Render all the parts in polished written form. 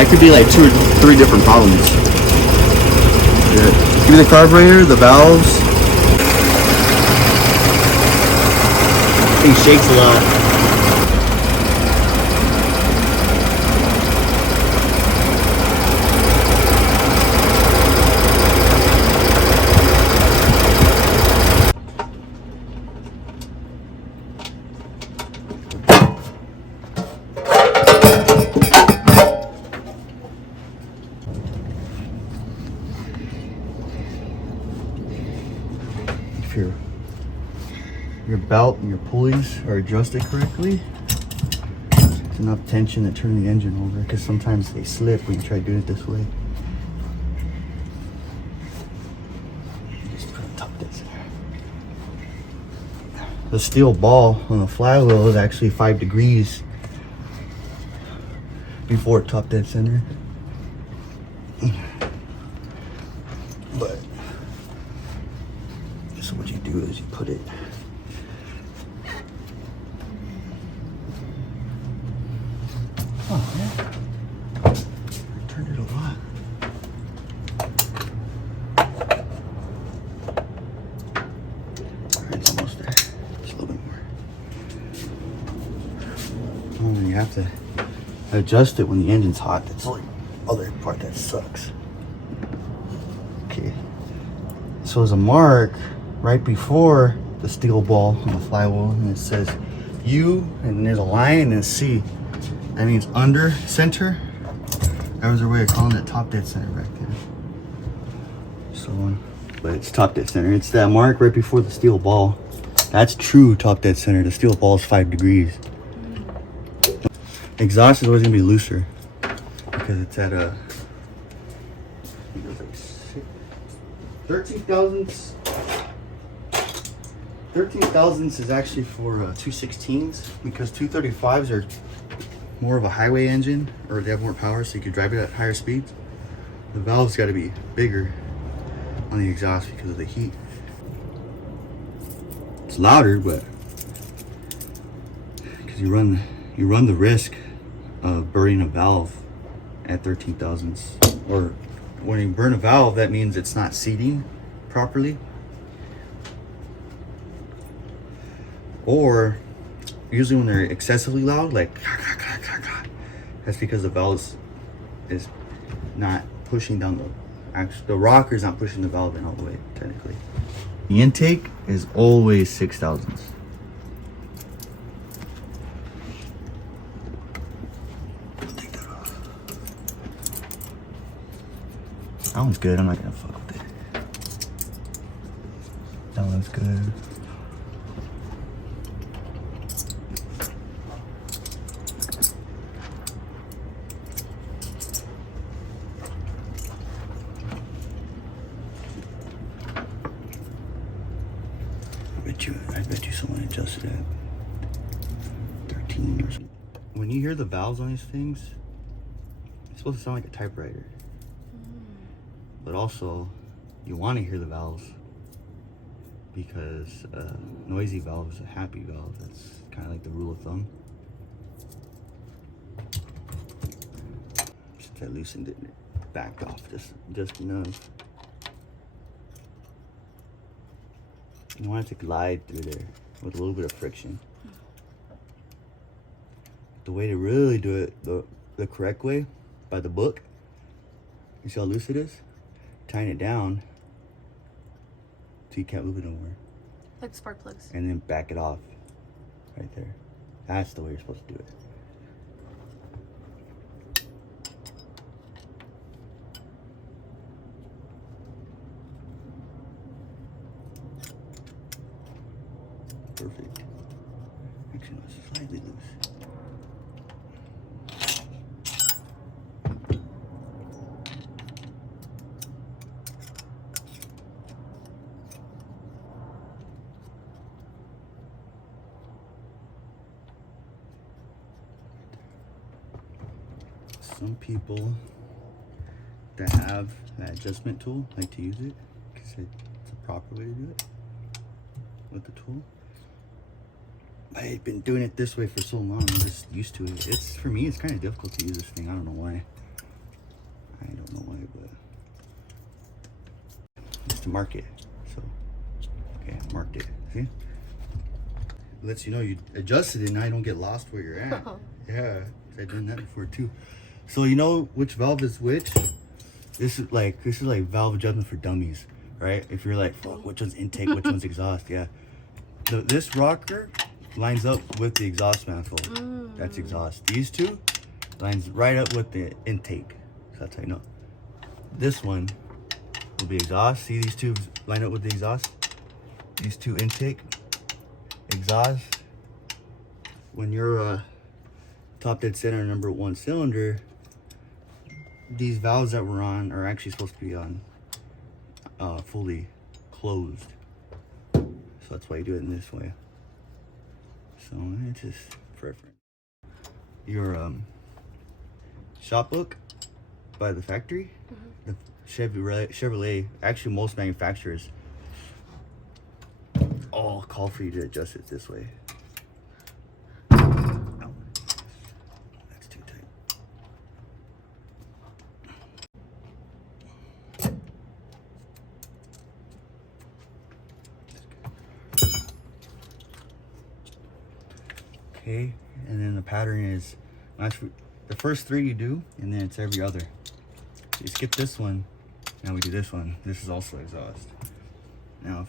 That could be like 2 or 3 different problems. Yeah. Give me the carburetor, the valves. Thing shakes a lot. If your belt and your pulleys are adjusted correctly, it's enough tension to turn the engine over, because sometimes they slip when you try doing it this way. Just put on top of this. The steel ball on the flywheel is actually 5 degrees before it top dead center. But so what you do is you put it I turned it a lot. Alright, it's almost there. Just a little bit more. Oh, you have to adjust it when the engine's hot. That's the other part that sucks. Okay. So there's a mark right before the steel ball on the flywheel, and it says U, and there's a line and a C. That means under center. That was their way of calling it top dead center back there. So, but it's top dead center. It's that mark right before the steel ball. That's true top dead center. The steel ball is 5 degrees. Exhaust is always gonna be looser because it's at a 13 thousandths. 13 thousandths is actually for 216s, because 235s are more of a highway engine, or they have more power, so you can drive it at higher speeds. The valve's got to be bigger on the exhaust because of the heat. It's louder, but because you run the risk of burning a valve at 13 thousandths. Or when you burn a valve, that means it's not seating properly. Or usually when they're excessively loud, like that's because the valve is not pushing down the rocker is not pushing the valve in all the way, technically. The intake is always 6 thousandths. Take that off. That one's good. I'm not gonna fuck with it. That one's good. I bet you someone adjusted at 13 or something. When you hear the valves on these things, it's supposed to sound like a typewriter. But also, you want to hear the valves, because a noisy valve is a happy valve. That's kind of like the rule of thumb. Since I loosened it, it backed off just enough. You want it to glide through there with a little bit of friction. The way to really do it the correct way, by the book, you see how loose it is? Tying it down so you can't move it nowhere. Like spark plugs. And then back it off right there. That's the way you're supposed to do it. Perfect. Actually, no, it's slightly loose. Some people that have that adjustment tool like to use it because it's a proper way to do it with the tool. I had been doing it this way for so long, I'm just used to it. For me, it's kind of difficult to use this thing. I don't know why. I don't know why, but it's to mark it. So, okay, I marked it. See? It lets you know you adjusted it, now you don't get lost where you're at. Yeah, I've done that before too. So you know which valve is which? This is like valve adjustment for dummies, right? If you're like, fuck, which one's intake, which one's exhaust? Yeah. This rocker lines up with the exhaust manifold. That's exhaust. These two lines right up with the intake. So that's how you know. This one will be exhaust. See these two line up with the exhaust? These two intake, exhaust. When you're top dead center number 1 cylinder, these valves that we're on are actually supposed to be on fully closed. So that's why you do it in this way. So it's just preference. Your shop book by the factory, the Chevrolet, actually most manufacturers all call for you to adjust it this way. Ow. That's too tight. Okay, and then the pattern is the first 3 you do, and then it's every other. So you skip this one, now we do this one. This is also exhaust. Now,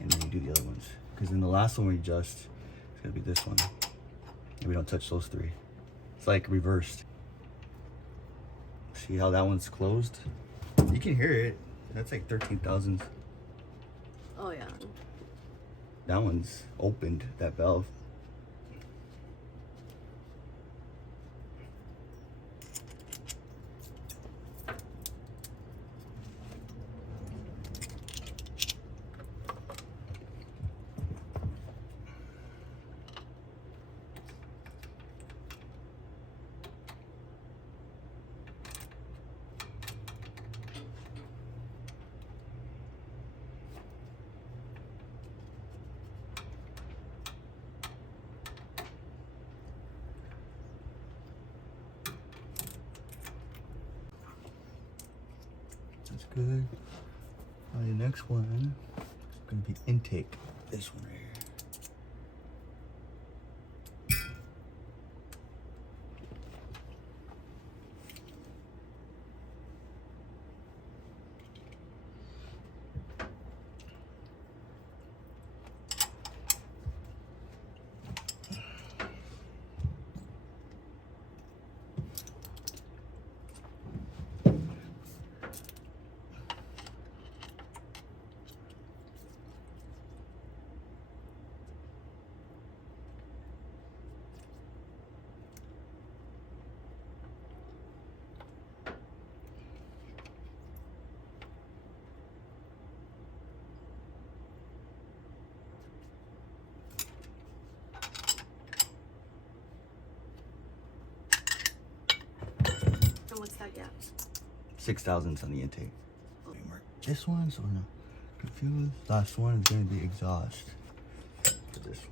and then you do the other ones. Because in the last one we adjust, it's gonna be this one. And we don't touch those 3. It's like reversed. See how that one's closed? You can hear it. That's like 13,000. Oh yeah. That one's opened, that valve. That's good. Now the next one is gonna be intake. This one right here. And what's that gap? 6,000s on the intake. Let me mark this one so we're not confused. Last one is going to be exhaust for this one.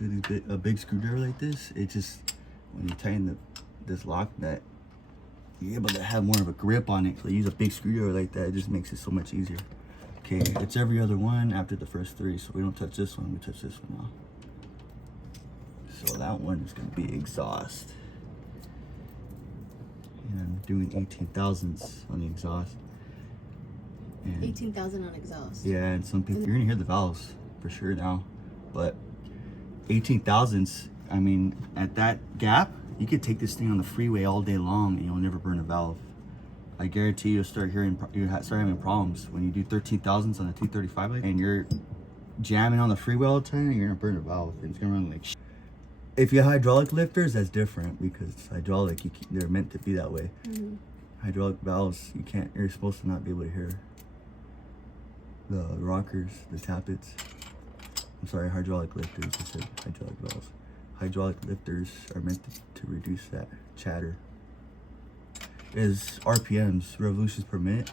See a big screwdriver like this, it just, when you tighten this lock nut, you're able to have more of a grip on it. So use a big screwdriver like that, it just makes it so much easier. Okay, it's every other one after the first 3, so we don't touch this one, we touch this one now. So that one is going to be exhaust. And I'm doing 18,000s on the exhaust. And 18,000 on exhaust. yeah, and some people, you're gonna hear the valves for sure now, but 18,000s, I mean, at that gap, you could take this thing on the freeway all day long and you'll never burn a valve. I guarantee you'll start having problems when you do 13,000s on a 235 and you're jamming on the freeway all the time, you're gonna burn the valve. It's gonna run like. If you have hydraulic lifters, that's different because hydraulic, they're meant to be that way. Hydraulic valves, you're supposed to not be able to hear the rockers, the tappets. I'm sorry, hydraulic lifters. I said hydraulic valves. Hydraulic lifters are meant to reduce that chatter. Is RPMs, revolutions per minute.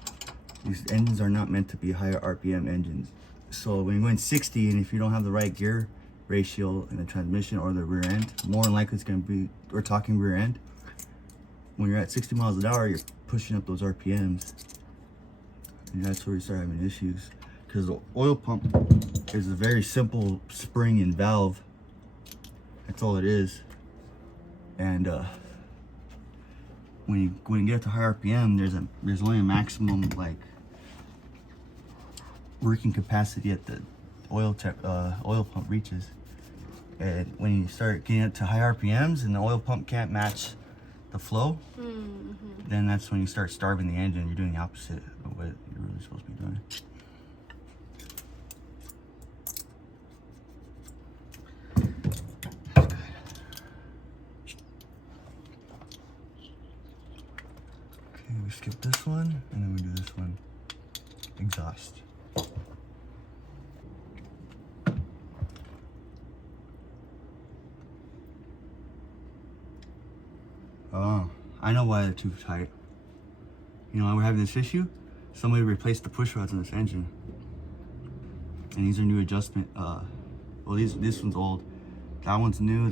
These engines are not meant to be higher RPM engines. So when you're going 60, and if you don't have the right gear ratio in the transmission or the rear end, more than likely it's going to be, we're talking rear end. When you're at 60 miles an hour, you're pushing up those RPMs. And that's where you start having issues. Because the oil pump is a very simple spring and valve. That's all it is. And when you get to high RPM, there's only a maximum like working capacity at the oil pump reaches. And when you start getting up to high RPMs and the oil pump can't match the flow, then that's when you start starving the engine. You're doing the opposite of what you're really supposed to be doing. We skip this one and then we do this one. Exhaust. Oh, I know why they're too tight. You know why we're having this issue? Somebody replaced the push rods in this engine. And these are new adjustment. Well, this one's old. That one's new.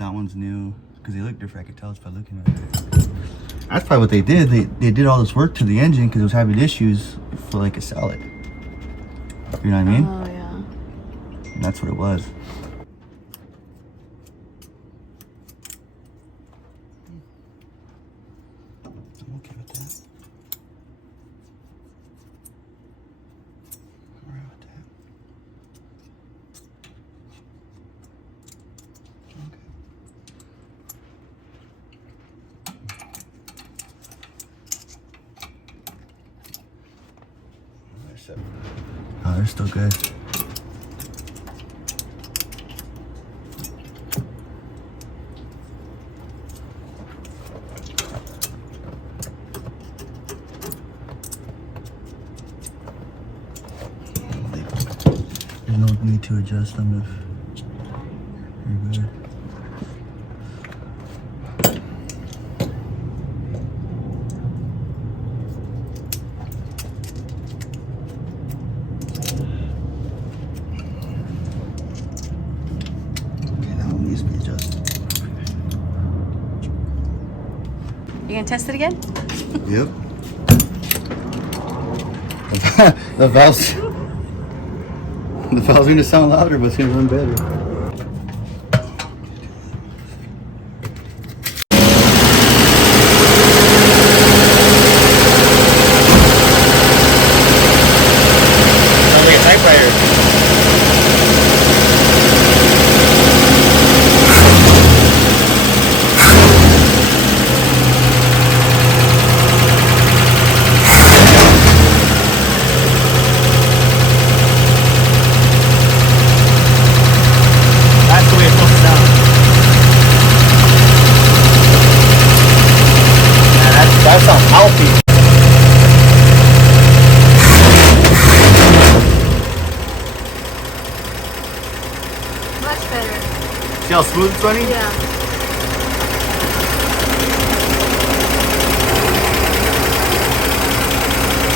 Because they look different, I could tell just by looking at it. That's probably what they did. They did all this work to the engine because it was having issues for like a salad. You know what I mean? Oh, yeah. And that's what it was. I'm okay with that. I'm all right with that. Okay. Oh, they're still good. There's no need to adjust them if you're good. You gonna test it again? Yep. The valves are gonna sound louder, but it's gonna run better. Sounds like a typewriter. That sounds healthy. Much better. See how smooth it's running? Yeah.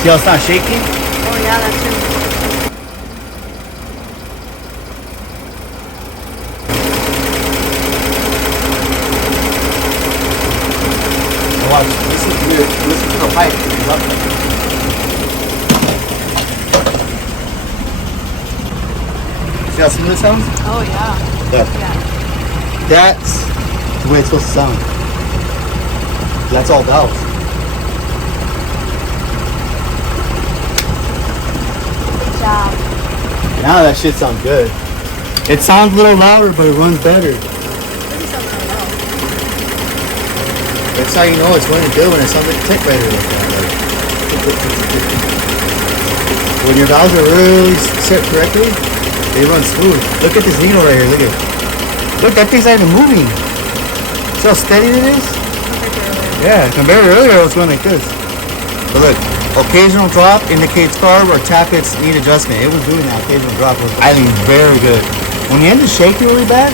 See how it's not shaking? Oh, yeah, that's true. Watch, listen to the pipe. See how smooth it sounds? Oh, yeah. Yeah. That's the way it's supposed to sound. That's all valves. Good job. Now that shit sounds good. It sounds a little louder, but it runs better. Maybe something I know. That's how you know it's running good, when it sounds like a typewriter like that. Like, when your valves are really set correctly, They run smooth. Look at this needle right here. Look at. Look, that thing's not even moving. See how steady it is? Yeah, compared to earlier, it was going like this. But look, occasional drop indicates carb or tappets need adjustment. It was doing that occasional drop. Was, I think, very good. When the engine's shaking really bad,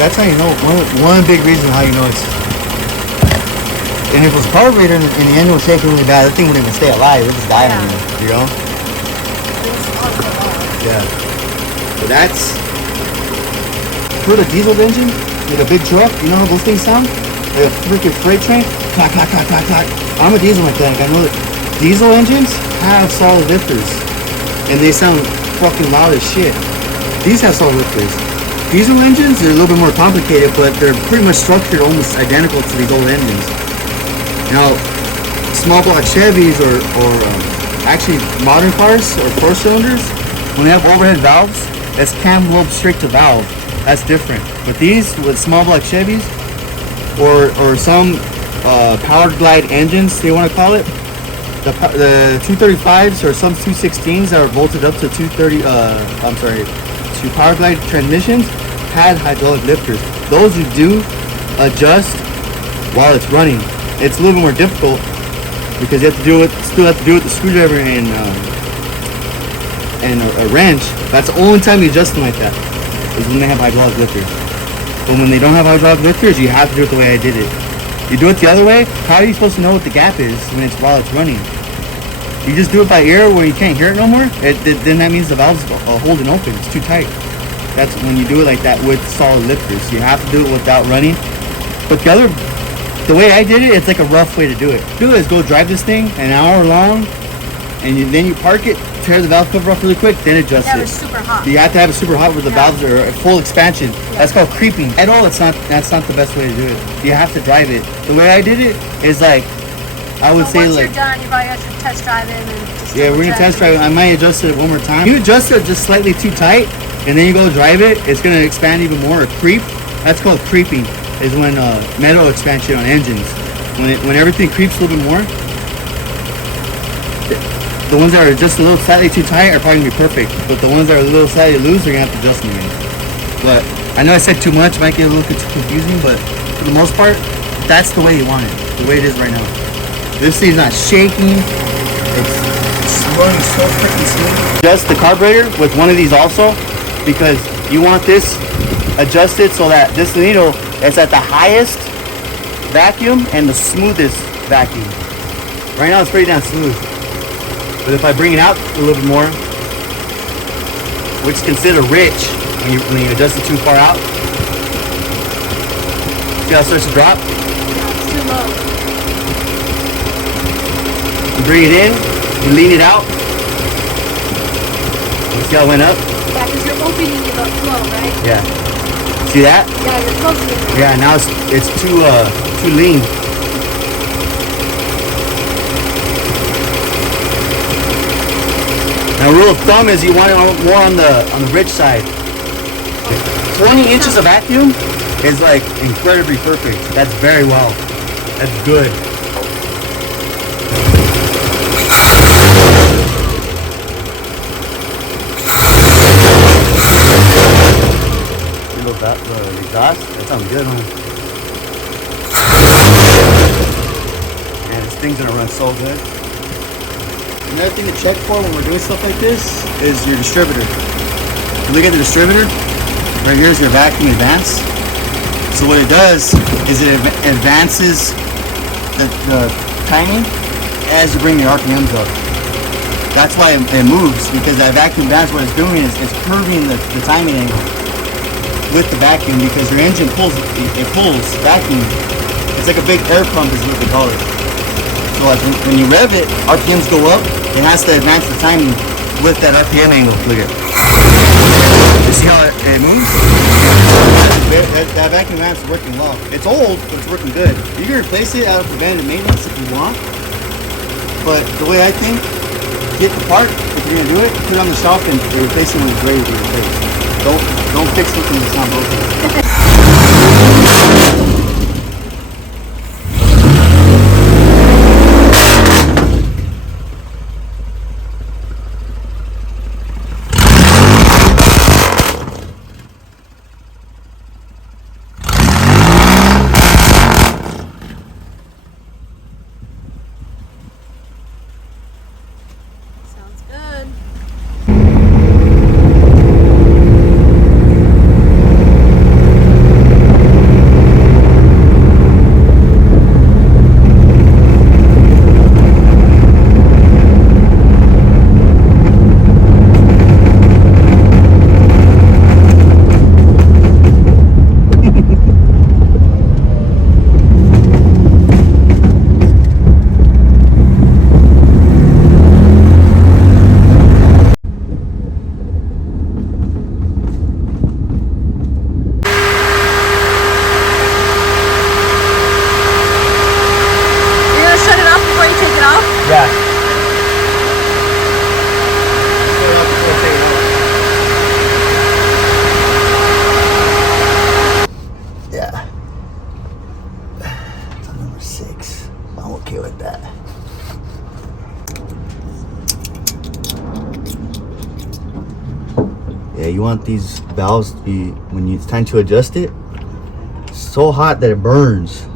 that's how you know. One big reason how you know it's. And if it was carburetor and the engine was shaking really bad, that thing wouldn't even stay alive. It just died on you, you know? Yeah. So that's for the diesel engine, like a big truck. You know how those things sound? Like a freaking freight train. Clack, clack, clack, clack, clack. I'm a diesel mechanic. I know that diesel engines have solid lifters, and they sound fucking loud as shit. These have solid lifters. Diesel engines are a little bit more complicated, but they're pretty much structured almost identical to these old engines. Now, small block Chevys or actually modern cars or 4-cylinders, when they have overhead valves, that's cam lobe straight to valve. That's different. But these with small block Chevys or some powered glide engines, they want to call it, the 235s or some 216s that are volted up to 230. To power glide transmissions had hydraulic lifters. Those you do adjust while it's running. It's a little bit more difficult because you have to do it. Still have to do it with the screwdriver and a wrench. That's the only time you adjust them like that is when they have hydraulic lifters. But when they don't have hydraulic lifters, you have to do it the way I did it. You do it the other way. How are you supposed to know what the gap is while it's running? You just do it by ear where you can't hear it no more. Then that means the valve's holding open. It's too tight. That's when you do it like that with solid lifters. You have to do it without running. But the way I did it, it's like a rough way to do it. Do it is go drive this thing an hour long, and then you park it, tear the valve cover off really quick, then adjust it. Super hot. You have to have it super hot where the valves are at full expansion. That's called creeping. At all, that's not the best way to do it. You have to drive it. The way I did it is like, I would say once like. Once you're done, you probably have to test drive it and just. Yeah, we're gonna test drive it. I might adjust it one more time. You adjust it just slightly too tight, and then you go drive it. It's gonna expand even more. Or creep. That's called creeping. Is when metal expansion on engines. When everything creeps a little bit more, the ones that are just a little slightly too tight are probably gonna be perfect. But the ones that are a little slightly loose, you're gonna have to adjust them again. But I know I said too much, might get a little confusing, but for the most part, that's the way you want it. The way it is right now. This thing's not shaking. It's running so freaking smooth. Adjust the carburetor with one of these also, because you want this adjusted so that this needle is at the highest vacuum and the smoothest vacuum. Right now it's pretty damn smooth. But if I bring it out a little bit more, which is considered rich when you adjust it too far out, see how it starts to drop? It's too low. You bring it in, you lean it out. You see how it went up? Yeah, because you're opening it up low, right? Yeah. See that? Yeah, you're closing it now. Yeah, now it's too lean. Now, rule of thumb is you want it more on the rich side. 20 inches of vacuum is like incredibly perfect. That's very well. That's good. The exhaust, that sounds good, huh? Man, this thing's gonna run so good. Another thing to check for when we're doing stuff like this is your distributor. Look at the distributor. Right here is your vacuum advance. So what it does is it advances the timing as you bring your RPMs up. That's why it moves, because that vacuum advance, what it's doing is it's curving the timing angle with the vacuum, because your engine pulls vacuum. It's like a big air pump is what they call it. So like when you rev it, RPMs go up. It has to advance the timing with that RPM angle. Look at it. You see how it moves? That vacuum advance is working well. It's old, but it's working good. You can replace it out of preventative maintenance if you want. But the way I think, get the part, if you're gonna do it, put it on the shelf and replace it when it's ready to be replaced. Don't fix something that's not broken. Yeah, you want these valves to be, when it's time to adjust it, so hot that it burns.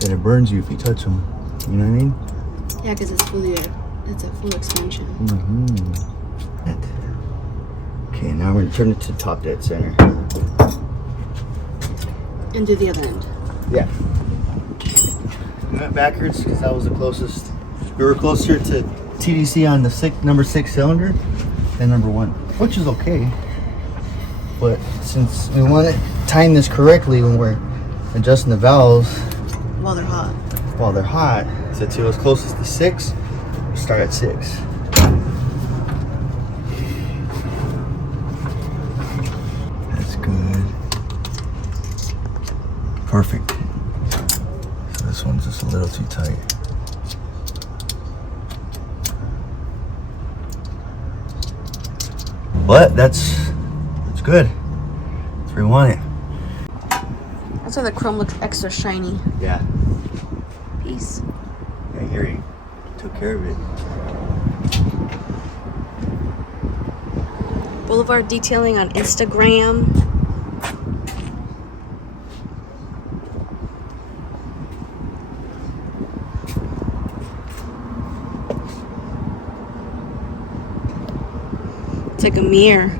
That it burns you if you touch them. You know what I mean? Yeah, because it's a full expansion. Okay, now we're gonna turn it to top dead center. And do the other end. Yeah. We went backwards because that was the closest. We were closer to TDC on the number 6 cylinder than number 1, which is okay. But since we want to time this correctly when we're adjusting the valves While they're hot. so to as closest to 6, we start at 6. That's good. Perfect. So this one's just a little too tight. But that's good. That's where we want it. That's why the chrome looks extra shiny. Yeah. Peace. Yeah, here he took care of it. Boulevard Detailing on Instagram. It's like a mirror.